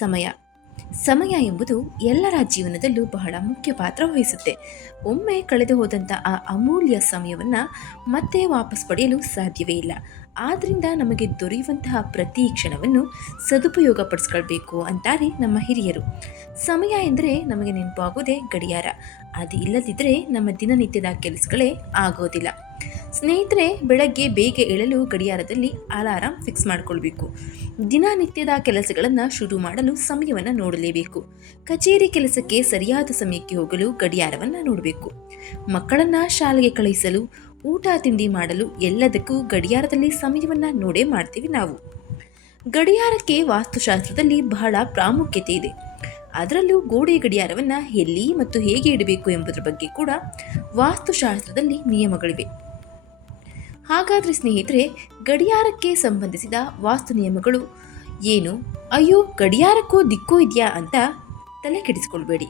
ಸಮಯ. ಸಮಯ ಎಂಬುದು ಎಲ್ಲರ ಜೀವನದಲ್ಲೂ ಬಹಳ ಮುಖ್ಯ ಪಾತ್ರ ವಹಿಸುತ್ತೆ. ಒಮ್ಮೆ ಕಳೆದು ಹೋದಂಥ ಆ ಅಮೂಲ್ಯ ಸಮಯವನ್ನು ಮತ್ತೆ ವಾಪಸ್ ಪಡೆಯಲು ಸಾಧ್ಯವೇ ಇಲ್ಲ. ಆದ್ದರಿಂದ ನಮಗೆ ದೊರೆಯುವಂತಹ ಪ್ರತಿ ಕ್ಷಣವನ್ನು ಸದುಪಯೋಗ ಪಡಿಸ್ಕೊಳ್ಬೇಕು ಅಂತಾರೆ ನಮ್ಮ ಹಿರಿಯರು. ಸಮಯ ಎಂದರೆ ನಮಗೆ ನೆನಪಾಗೋದೇ ಗಡಿಯಾರ. ಅದು ಇಲ್ಲದಿದ್ದರೆ ನಮ್ಮ ದಿನನಿತ್ಯದ ಕೆಲಸಗಳೇ ಆಗೋದಿಲ್ಲ. ಸ್ನೇಹಿತರೆ, ಬೆಳಗ್ಗೆ ಬೇಗ ಏಳಲು ಗಡಿಯಾರದಲ್ಲಿ ಅಲಾರಾಂ ಫಿಕ್ಸ್ ಮಾಡಿಕೊಳ್ಬೇಕು. ದಿನನಿತ್ಯದ ಕೆಲಸಗಳನ್ನು ಶುರು ಮಾಡಲು ಸಮಯವನ್ನು ನೋಡಲೇಬೇಕು. ಕಚೇರಿ ಕೆಲಸಕ್ಕೆ ಸರಿಯಾದ ಸಮಯಕ್ಕೆ ಹೋಗಲು ಗಡಿಯಾರವನ್ನು ನೋಡಬೇಕು. ಮಕ್ಕಳನ್ನು ಶಾಲೆಗೆ ಕಳುಹಿಸಲು ಊಟ ತಿಂಡಿ ಮಾಡಲು ಎಲ್ಲದಕ್ಕೂ ಗಡಿಯಾರದಲ್ಲಿ ಸಮಯವನ್ನು ನೋಡೇ ಮಾಡ್ತೀವಿ ನಾವು. ಗಡಿಯಾರಕ್ಕೆ ವಾಸ್ತುಶಾಸ್ತ್ರದಲ್ಲಿ ಬಹಳ ಪ್ರಾಮುಖ್ಯತೆ ಇದೆ. ಅದರಲ್ಲೂ ಗೋಡೆ ಗಡಿಯಾರವನ್ನು ಎಲ್ಲಿ ಮತ್ತು ಹೇಗೆ ಇಡಬೇಕು ಎಂಬುದರ ಬಗ್ಗೆ ಕೂಡ ವಾಸ್ತುಶಾಸ್ತ್ರದಲ್ಲಿ ನಿಯಮಗಳಿವೆ. ಹಾಗಾದರೆ ಸ್ನೇಹಿತರೆ, ಗಡಿಯಾರಕ್ಕೆ ಸಂಬಂಧಿಸಿದ ವಾಸ್ತು ನಿಯಮಗಳು ಏನು? ಅಯ್ಯೋ, ಗಡಿಯಾರಕ್ಕೂ ದಿಕ್ಕು ಇದೆಯಾ ಅಂತ ತಲೆ ಕೆಡಿಸಿಕೊಳ್ಬೇಡಿ.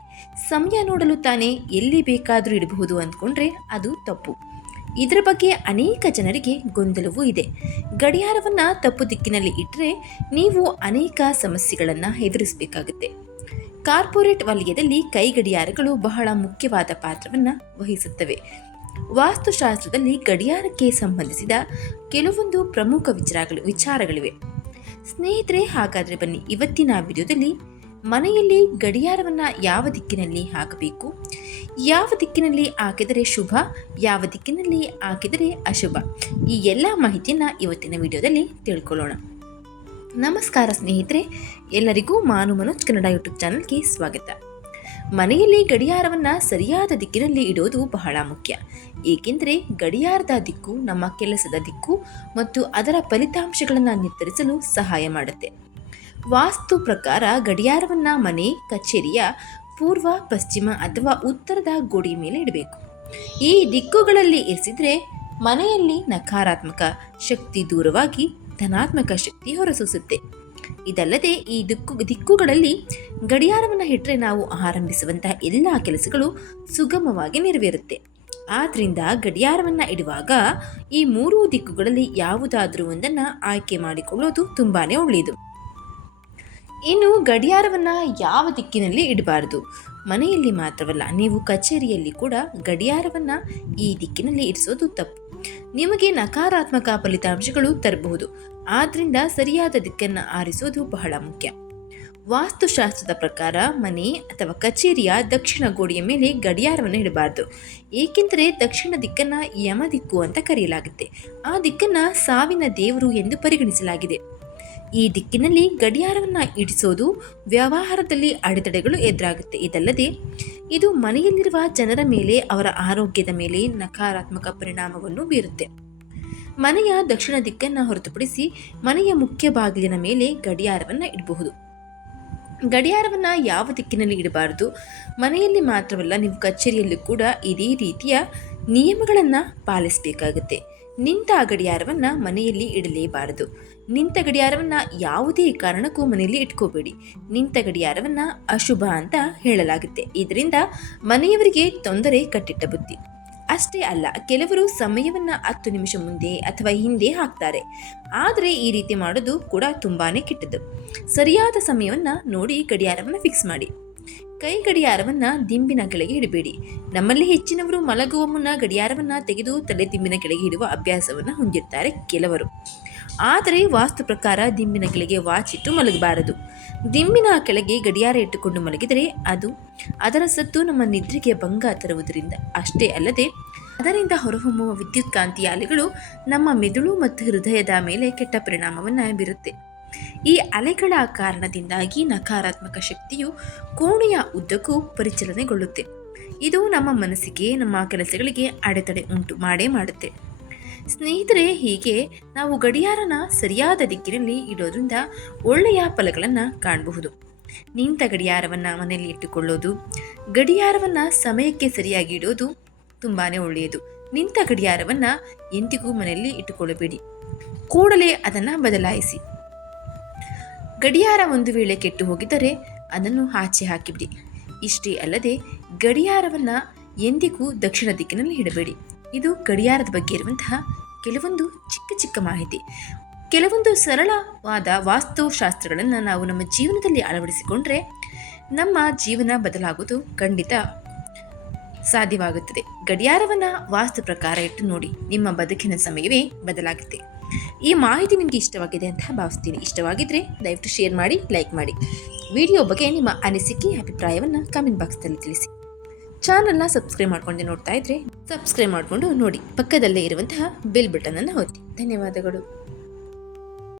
ಸಮಯ ನೋಡಲು ತಾನೇ ಎಲ್ಲಿ ಬೇಕಾದರೂ ಇಡಬಹುದು ಅಂದ್ಕೊಂಡ್ರೆ ಅದು ತಪ್ಪು. ಇದರ ಬಗ್ಗೆ ಅನೇಕ ಜನರಿಗೆ ಗೊಂದಲವೂ ಇದೆ. ಗಡಿಯಾರವನ್ನು ತಪ್ಪು ದಿಕ್ಕಿನಲ್ಲಿ ಇಟ್ಟರೆ ನೀವು ಅನೇಕ ಸಮಸ್ಯೆಗಳನ್ನು ಎದುರಿಸಬೇಕಾಗುತ್ತೆ. ಕಾರ್ಪೊರೇಟ್ ವಲಯದಲ್ಲಿ ಕೈಗಡಿಯಾರಗಳು ಬಹಳ ಮುಖ್ಯವಾದ ಪಾತ್ರವನ್ನು ವಹಿಸುತ್ತವೆ. ವಾಸ್ತುಶಾಸ್ತ್ರದಲ್ಲಿ ಗಡಿಯಾರಕ್ಕೆ ಸಂಬಂಧಿಸಿದ ಕೆಲವೊಂದು ಪ್ರಮುಖ ವಿಚಾರಗಳು, ವಿಚಾರಗಳಿವೆ. ಸ್ನೇಹಿತರೆ, ಹಾಗಾದರೆ ಬನ್ನಿ, ಇವತ್ತಿನ ವಿಡಿಯೋದಲ್ಲಿ ಮನೆಯಲ್ಲಿ ಗಡಿಯಾರವನ್ನು ಯಾವ ದಿಕ್ಕಿನಲ್ಲಿ ಹಾಕಬೇಕು? ಯಾವ ದಿಕ್ಕಿನಲ್ಲಿ ಹಾಕಿದರೆ ಶುಭ, ಯಾವ ದಿಕ್ಕಿನಲ್ಲಿ ಹಾಕಿದರೆ ಅಶುಭ? ಈ ಎಲ್ಲ ಮಾಹಿತಿಯನ್ನು ಇವತ್ತಿನ ವಿಡಿಯೋದಲ್ಲಿ ತಿಳ್ಕೊಳ್ಳೋಣ. ನಮಸ್ಕಾರ ಸ್ನೇಹಿತರೆ, ಎಲ್ಲರಿಗೂ ಮಾನು ಮನೋಜ್ ಕನ್ನಡ ಯೂಟ್ಯೂಬ್ ಚಾನಲ್ಗೆ ಸ್ವಾಗತ. ಮನೆಯಲ್ಲಿ ಗಡಿಯಾರವನ್ನು ಸರಿಯಾದ ದಿಕ್ಕಿನಲ್ಲಿ ಇಡೋದು ಬಹಳ ಮುಖ್ಯ. ಏಕೆಂದರೆ ಗಡಿಯಾರದ ದಿಕ್ಕು ನಮ್ಮ ಕೆಲಸದ ದಿಕ್ಕು ಮತ್ತು ಅದರ ಫಲಿತಾಂಶಗಳನ್ನು ನಿರ್ಧರಿಸಲು ಸಹಾಯ ಮಾಡುತ್ತೆ. ವಾಸ್ತು ಪ್ರಕಾರ ಗಡಿಯಾರವನ್ನು ಮನೆ, ಕಚೇರಿಯ ಪೂರ್ವ, ಪಶ್ಚಿಮ ಅಥವಾ ಉತ್ತರದ ಗೋಡೆ ಮೇಲೆ ಇಡಬೇಕು. ಈ ದಿಕ್ಕುಗಳಲ್ಲಿ ಇರಿಸಿದ್ರೆ ಮನೆಯಲ್ಲಿ ನಕಾರಾತ್ಮಕ ಶಕ್ತಿ ದೂರವಾಗಿ ಧನಾತ್ಮಕ ಶಕ್ತಿ ಹೊರಸೂಸುತ್ತೆ. ಇದಲ್ಲದೆ ಈ ದಿಕ್ಕು ದಿಕ್ಕುಗಳಲ್ಲಿ ಗಡಿಯಾರವನ್ನು ಇಟ್ಟರೆ ನಾವು ಆರಂಭಿಸುವಂತಹ ಎಲ್ಲ ಕೆಲಸಗಳು ಸುಗಮವಾಗಿ ನೆರವೇರುತ್ತೆ. ಆದ್ದರಿಂದ ಗಡಿಯಾರವನ್ನು ಇಡುವಾಗ ಈ ಮೂರೂ ದಿಕ್ಕುಗಳಲ್ಲಿ ಯಾವುದಾದ್ರೂ ಒಂದನ್ನು ಆಯ್ಕೆ ಮಾಡಿಕೊಳ್ಳೋದು ತುಂಬಾ ಒಳ್ಳೆಯದು ಇನ್ನು ಗಡಿಯಾರವನ್ನು ಯಾವ ದಿಕ್ಕಿನಲ್ಲಿ ಇಡಬಾರದು? ಮನೆಯಲ್ಲಿ ಮಾತ್ರವಲ್ಲ, ನೀವು ಕಚೇರಿಯಲ್ಲಿ ಕೂಡ ಗಡಿಯಾರವನ್ನು ಈ ದಿಕ್ಕಿನಲ್ಲಿ ಇರಿಸೋದು ತಪ್ಪು. ನಿಮಗೆ ನಕಾರಾತ್ಮಕ ಫಲಿತಾಂಶಗಳು ತರಬಹುದು. ಆದ್ದರಿಂದ ಸರಿಯಾದ ದಿಕ್ಕನ್ನು ಆರಿಸೋದು ಬಹಳ ಮುಖ್ಯ. ವಾಸ್ತುಶಾಸ್ತ್ರದ ಪ್ರಕಾರ ಮನೆ ಅಥವಾ ಕಚೇರಿಯ ದಕ್ಷಿಣ ಗೋಡೆಯ ಮೇಲೆ ಗಡಿಯಾರವನ್ನು ಇಡಬಾರ್ದು. ಏಕೆಂದರೆ ದಕ್ಷಿಣ ದಿಕ್ಕನ್ನು ಯಮ ದಿಕ್ಕು ಅಂತ ಕರೆಯಲಾಗುತ್ತೆ. ಆ ದಿಕ್ಕನ್ನು ಸಾವಿನ ದೇವರು ಎಂದು ಪರಿಗಣಿಸಲಾಗಿದೆ. ಈ ದಿಕ್ಕಿನಲ್ಲಿ ಗಡಿಯಾರವನ್ನು ಇಡಿಸೋದು ವ್ಯವಹಾರದಲ್ಲಿ ಅಡೆತಡೆಗಳು ಎದುರಾಗುತ್ತೆ. ಇದಲ್ಲದೆ, ಇದು ಮನೆಯಲ್ಲಿರುವ ಜನರ ಮೇಲೆ, ಅವರ ಆರೋಗ್ಯದ ಮೇಲೆ ನಕಾರಾತ್ಮಕ ಪರಿಣಾಮವನ್ನು ಬೀರುತ್ತೆ. ಮನೆಯ ದಕ್ಷಿಣ ದಿಕ್ಕನ್ನು ಹೊರತುಪಡಿಸಿ ಮನೆಯ ಮುಖ್ಯ ಬಾಗಿಲಿನ ಮೇಲೆ ಗಡಿಯಾರವನ್ನು ಇಡಬಹುದು. ಗಡಿಯಾರವನ್ನು ಯಾವ ದಿಕ್ಕಿನಲ್ಲಿ ಇಡಬಾರದು? ಮನೆಯಲ್ಲಿ ಮಾತ್ರವಲ್ಲ ನಿಮ್ಮ ಕಚೇರಿಯಲ್ಲಿ ಕೂಡ ಇದೇ ರೀತಿಯ ನಿಯಮಗಳನ್ನು ಪಾಲಿಸಬೇಕಾಗುತ್ತೆ. ನಿಂತ ಗಡಿಯಾರವನ್ನು ಮನೆಯಲ್ಲಿ ಇಡಲೇಬಾರದು. ನಿಂತ ಗಡಿಯಾರವನ್ನು ಯಾವುದೇ ಕಾರಣಕ್ಕೂ ಮನೆಯಲ್ಲಿ ಇಟ್ಕೋಬೇಡಿ. ನಿಂತ ಗಡಿಯಾರವನ್ನು ಅಶುಭ ಅಂತ ಹೇಳಲಾಗುತ್ತೆ. ಇದರಿಂದ ಮನೆಯವರಿಗೆ ತೊಂದರೆ ಕಟ್ಟಿಟ್ಟ ಬುದ್ಧಿ. ಅಷ್ಟೇ ಅಲ್ಲ, ಕೆಲವರು ಸಮಯವನ್ನು ಹತ್ತು ನಿಮಿಷ ಮುಂದೆ ಅಥವಾ ಹಿಂದೆ ಹಾಕ್ತಾರೆ. ಆದರೆ ಈ ರೀತಿ ಮಾಡೋದು ಕೂಡ ತುಂಬಾ ಕೆಟ್ಟದ್ದು. ಸರಿಯಾದ ಸಮಯವನ್ನು ನೋಡಿ ಗಡಿಯಾರವನ್ನು ಫಿಕ್ಸ್ ಮಾಡಿ. ಕೈ ಗಡಿಯಾರವನ್ನು ದಿಂಬಿನ ಕೆಳಗೆ ಇಡಬೇಡಿ. ನಮ್ಮಲ್ಲಿ ಹೆಚ್ಚಿನವರು ಮಲಗುವ ಮುನ್ನ ಗಡಿಯಾರವನ್ನು ತೆಗೆದು ತಲೆ ದಿಂಬಿನ ಕೆಳಗೆ ಇಡುವ ಅಭ್ಯಾಸವನ್ನು ಹೊಂದಿರ್ತಾರೆ ಕೆಲವರು. ಆದರೆ ವಾಸ್ತು ಪ್ರಕಾರ ದಿಂಬಿನ ಕೆಳಗೆ ವಾಚಿಟ್ಟು ಮಲಗಬಾರದು. ದಿಂಬಿನ ಕೆಳಗೆ ಗಡಿಯಾರ ಇಟ್ಟುಕೊಂಡು ಮಲಗಿದರೆ ಅದು ಅದರ ಸತ್ತು ನಮ್ಮ ನಿದ್ರೆಗೆ ಭಂಗ ತರುವುದರಿಂದ. ಅಷ್ಟೇ ಅಲ್ಲದೆ ಅದರಿಂದ ಹೊರಹೊಮ್ಮುವ ವಿದ್ಯುತ್ ಕಾಂತಿಯ ಅಲೆಗಳು ನಮ್ಮ ಮೆದುಳು ಮತ್ತು ಹೃದಯದ ಮೇಲೆ ಕೆಟ್ಟ ಪರಿಣಾಮವನ್ನು ಬೀರುತ್ತೆ. ಈ ಅಲೆಗಳ ಕಾರಣದಿಂದಾಗಿ ನಕಾರಾತ್ಮಕ ಶಕ್ತಿಯು ಕೋಣೆಯ ಉದ್ದಕ್ಕೂ ಪರಿಚಲನೆಗೊಳ್ಳುತ್ತೆ. ಇದು ನಮ್ಮ ಮನಸ್ಸಿಗೆ, ನಮ್ಮ ಕೆಲಸಗಳಿಗೆ ಅಡೆತಡೆ ಉಂಟು, ಮಾಡೇ ಮಾಡುತ್ತೆ. ಸ್ನೇಹಿತರೆ, ಹೀಗೆ ನಾವು ಗಡಿಯಾರನ ಸರಿಯಾದ ದಿಕ್ಕಿನಲ್ಲಿ ಇಡೋದ್ರಿಂದ ಒಳ್ಳೆಯ ಫಲಗಳನ್ನು ಕಾಣಬಹುದು. ನಿಂತ ಗಡಿಯಾರವನ್ನು ಮನೆಯಲ್ಲಿ ಇಟ್ಟುಕೊಳ್ಳೋದು, ಗಡಿಯಾರವನ್ನು ಸಮಯಕ್ಕೆ ಸರಿಯಾಗಿ ಇಡೋದು ತುಂಬಾ ಒಳ್ಳೆಯದು. ನಿಂತ ಗಡಿಯಾರವನ್ನು ಎಂದಿಗೂ ಮನೆಯಲ್ಲಿ ಇಟ್ಟುಕೊಳ್ಳಬೇಡಿ. ಕೂಡಲೇ ಅದನ್ನು ಬದಲಾಯಿಸಿ. ಗಡಿಯಾರ ಒಂದು ವೇಳೆ ಕೆಟ್ಟು ಹೋಗಿದ್ದರೆ ಅದನ್ನು ಆಚೆ ಹಾಕಿಬಿಡಿ. ಇಷ್ಟೇ ಅಲ್ಲದೆ ಗಡಿಯಾರವನ್ನು ಎಂದಿಗೂ ದಕ್ಷಿಣ ದಿಕ್ಕಿನಲ್ಲಿ ಇಡಬೇಡಿ. ಇದು ಗಡಿಯಾರದ ಬಗ್ಗೆ ಇರುವಂತಹ ಕೆಲವೊಂದು ಚಿಕ್ಕ ಚಿಕ್ಕ ಮಾಹಿತಿ. ಕೆಲವೊಂದು ಸರಳವಾದ ವಾಸ್ತುಶಾಸ್ತ್ರಗಳನ್ನು ನಾವು ನಮ್ಮ ಜೀವನದಲ್ಲಿ ಅಳವಡಿಸಿಕೊಂಡ್ರೆ ನಮ್ಮ ಜೀವನ ಬದಲಾಗುವುದು ಖಂಡಿತ ಸಾಧ್ಯವಾಗುತ್ತದೆ. ಗಡಿಯಾರವನ್ನು ವಾಸ್ತು ಪ್ರಕಾರ ಇಟ್ಟು ನೋಡಿ, ನಿಮ್ಮ ಬದುಕಿನ ಸಮಯವೇ ಬದಲಾಗುತ್ತೆ. ಈ ಮಾಹಿತಿ ನಿಮಗೆ ಇಷ್ಟವಾಗಿದೆ ಅಂತ ಭಾವಿಸ್ತೀನಿ. ಇಷ್ಟವಾಗಿದ್ದರೆ ದಯವಿಟ್ಟು ಶೇರ್ ಮಾಡಿ, ಲೈಕ್ ಮಾಡಿ. ವಿಡಿಯೋ ಬಗ್ಗೆ ನಿಮ್ಮ ಅನಿಸಿಕೆ, ಅಭಿಪ್ರಾಯವನ್ನು ಕಮೆಂಟ್ ಬಾಕ್ಸ್ನಲ್ಲಿ ತಿಳಿಸಿ. ಚಾನಲ್ನ ಸಬ್ಸ್ಕ್ರೈಬ್ ಮಾಡ್ಕೊಂಡು ನೋಡ್ತಾ ಇದ್ರೆ ಸಬ್ಸ್ಕ್ರೈಬ್ ಮಾಡಿಕೊಂಡು ನೋಡಿ ಪಕ್ಕದಲ್ಲೇ ಇರುವಂತಹ ಬೆಲ್ ಬಟನನ್ನು ಒತ್ತಿ. ಧನ್ಯವಾದಗಳು.